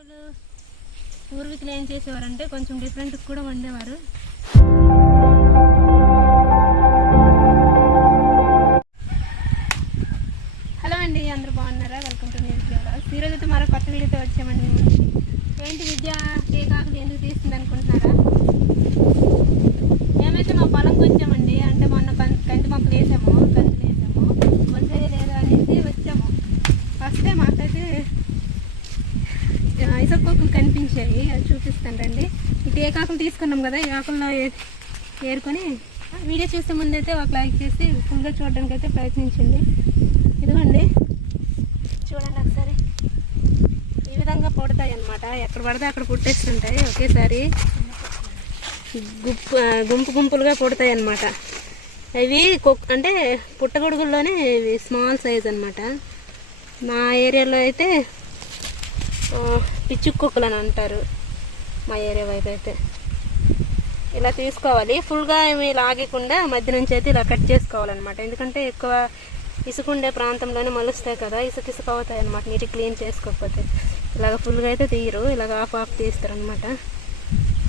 వాళ్ళు పూర్వీకులు ఏం చేసేవారంటే కొంచెం డిఫరెంట్ కూడా వండేవారు. హలో అండి అందరూ బాగున్నారా? వెల్కమ్ టు న్యూస్ ఈరోజు అయితే మరో కొత్త వీడియోతో వచ్చామండి. ఏంటి విద్య టేకాకులు ఎందుకు తీస్తుంది అనుకుంటున్నారా మేమైతే మా పొలంకి వచ్చామండి అంటే మొన్న కం- కంది మొక్కలు వేసాము కందులు వేసాము వచ్చే లేదు అనేసి వచ్చాము వస్తే మాకైతే ఆ, ఇసుక కుక్కలు కనిపించాయి అది చూపిస్తాను రండి. ఈ టేకాకులు తీసుకున్నాం కదా ఈ ఆకుల్లో ఏరుకొని వీడియో వీడియో ముందు ముందైతే ఒక లైక్ చేసి ఫుల్గా చూడడానికి అయితే ప్రయత్నించండి. ఇదిగోండి. చూడండి ఒకసారి. ఈ విధంగా పుడతాయి అన్నమాట. ఎక్కడ పడితే అక్కడ పుట్టేస్తుంటాయి ఒకేసారి. గుంపు గుంపు గుంపులుగా పుడతాయి అన్నమాట. అవి కుక్ అంటే పుట్టగొడుగుల్లోనే ఇవి స్మాల్ సైజ్ అనమాట మా ఏరియాలో అయితే పిచ్చుక్ కుక్కలు అని అంటారు. మా ఏరియా వైపు అయితే. ఇలా తీసుకోవాలి. ఫుల్గా ఏమి లాగకుండా మధ్య నుంచి అయితే ఇలా కట్ చేసుకోవాలన్నమాట. ఎందుకంటే ఎక్కువ ఇసుకుండే ప్రాంతంలోనే మలుస్తాయి కదా ఇసుక ఇసుక అవుతాయి అనమాట నీటి క్లీన్ చేసుకోకపోతే. ఇలాగ ఫుల్గా అయితే తీయరు. ఇలాగ ఆఫ్ ఆఫ్ తీస్తారు అనమాట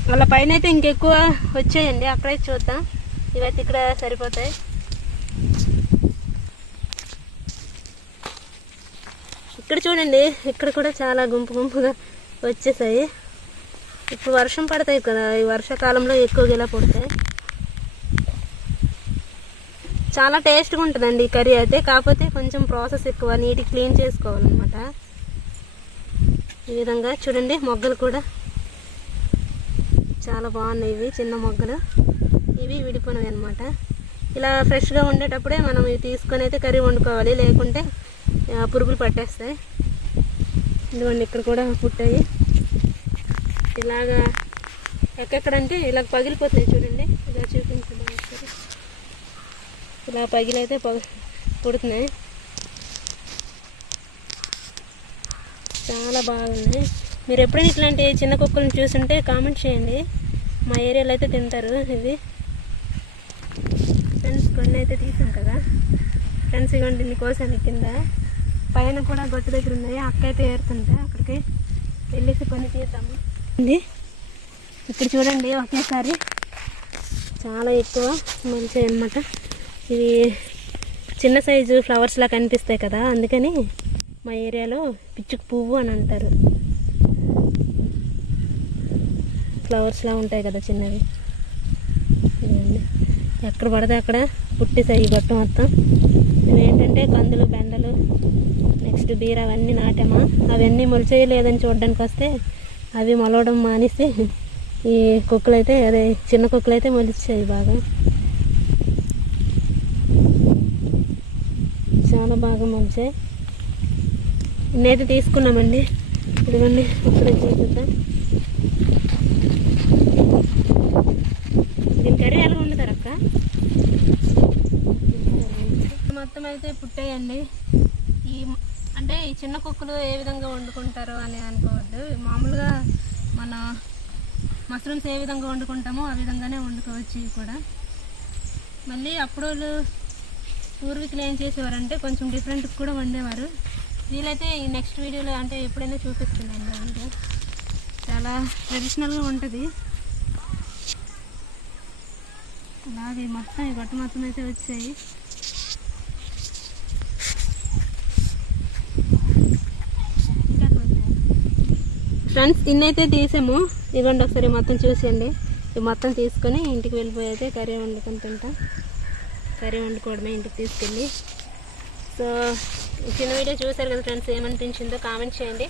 వాళ్ళ పైన అయితే ఇంకెక్కువ వచ్చాయండి. అక్కడైతే చూద్దాం. ఇవైతే ఇక్కడ సరిపోతాయి. ఇక్కడ చూడండి. ఇక్కడ కూడా చాలా గుంపు గుంపుగా వచ్చేసాయి. ఇప్పుడు వర్షం పడతాయి కదా ఈ వర్షాకాలంలో ఎక్కువగా ఇలా పడతాయి చాలా టేస్ట్గా ఉంటుందండి ఈ కర్రీ అయితే. కాకపోతే కొంచెం ప్రాసెస్ ఎక్కువ నీటి క్లీన్ చేసుకోవాలన్నమాట. ఈ విధంగా చూడండి మొగ్గలు కూడా చాలా బాగున్నాయి ఇవి చిన్న మొగ్గలు. ఇవి విడిపోయినవి అనమాట ఇలా ఫ్రెష్గా ఉండేటప్పుడే మనం ఇవి తీసుకొని అయితే కర్రీ వండుకోవాలి. లేకుంటే పురుగులు పట్టేస్తాయి. ఇదిగోండి ఇక్కడ కూడా పుట్టాయి. ఇలాగా ఎక్కడంటే ఇలా పగిలిపోతాయి చూడండి. ఇలా చూపించండి ఇలా పగిలైతే పగ పుడుతున్నాయి. చాలా బాగున్నాయి. మీరు ఎప్పుడైనా ఇట్లాంటి చిన్న కుక్కలను చూసుంటే కామెంట్ చేయండి. మా ఏరియాలో అయితే తింటారు ఇవి. ఫ్రెండ్స్ కొన్ని అయితే తీసాం కదా. ఫ్రెండ్స్ ఇవ్వండి ఇన్ని కోసాను కింద. పైన కూడా గొట్టు దగ్గర ఉన్నాయి. అక్క అయితే ఏరుతుంటే అక్కడికి? వెళ్ళేసి కొన్ని తీద్దాము. ఇక్కడ చూడండి ఒకేసారి చాలా ఎక్కువ మంచిగా అనమాట ఇవి చిన్న సైజు ఫ్లవర్స్లా కనిపిస్తాయి కదా అందుకని మా ఏరియాలో పిచ్చుకు పువ్వు అని అంటారు. ఫ్లవర్స్లా ఉంటాయి కదా చిన్నవి. ఎక్కడ పడితే అక్కడ పుట్టేసాయి ఈ గొట్టం మొత్తం. ఇవేంటంటే కందులు బెండలు నెక్స్ట్ బీర అవన్నీ నాటామా? అవన్నీ మొలిచేయలేదని చూడడానికి వస్తే అవి మొలవడం మానేసి ఈ కుక్కలు అయితే అదే చిన్న కుక్కలు అయితే మొలిచాయి బాగా. చాలా బాగా మొలిచాయి. ఇన్నైతే తీసుకున్నామండి. ఇదిగోండి ఇప్పుడు చూపిద్దాం దీని కర్రీ ఎలా వండుతారు అక్క? మొత్తం అయితే పుట్టాయండి. ఈ అంటే ఈ చిన్న కుక్కలు ఏ విధంగా వండుకుంటారు అని అనుకో మామూలుగా మన మష్రూమ్స్ ఏ విధంగా వండుకుంటామో ఆ విధంగానే వండుకోవచ్చు ఇవి కూడా. మళ్ళీ అప్పుడు వాళ్ళు పూర్వీకులు ఏం చేసేవారంటే కొంచెం డిఫరెంట్ కూడా వండేవారు. వీలైతే ఈ నెక్స్ట్ వీడియోలో అంటే ఎప్పుడైనా చూపిస్తున్నాను ఆ వీడియో చాలా ట్రెడిషనల్గా ఉంటుంది. అలాగే మొత్తం ఈ గొట్ట మొత్తం అయితే వచ్చాయి. ఫ్రెండ్స్ ఇన్నైతే తీసాము. ఇదిగోండి ఒకసారి మొత్తం చూసేయండి. ఇది మొత్తం తీసుకొని ఇంటికి వెళ్ళిపోయి అయితే కర్రీ వండుకొని తింటాం. కర్రీ వండుకోవడమే ఇంటికి తీసుకెళ్ళి. సో చిన్న వీడియో చూసారు కదా ఫ్రెండ్స్ ఏమనిపించిందో కామెంట్ చేయండి.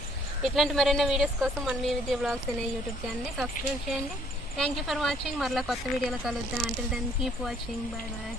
ఇట్లాంటి మరైనా వీడియోస్ కోసం మన మీ విద్య బ్లాగ్స్ అనే యూట్యూబ్ ఛానల్ని సబ్స్క్రైబ్ చేయండి. థ్యాంక్ యూ ఫర్ వాచింగ్ మరలా కొత్త వీడియోలో కలుద్దాం. అంటే దాన్ని కీప్ వాచింగ్ బాయ్ బాయ్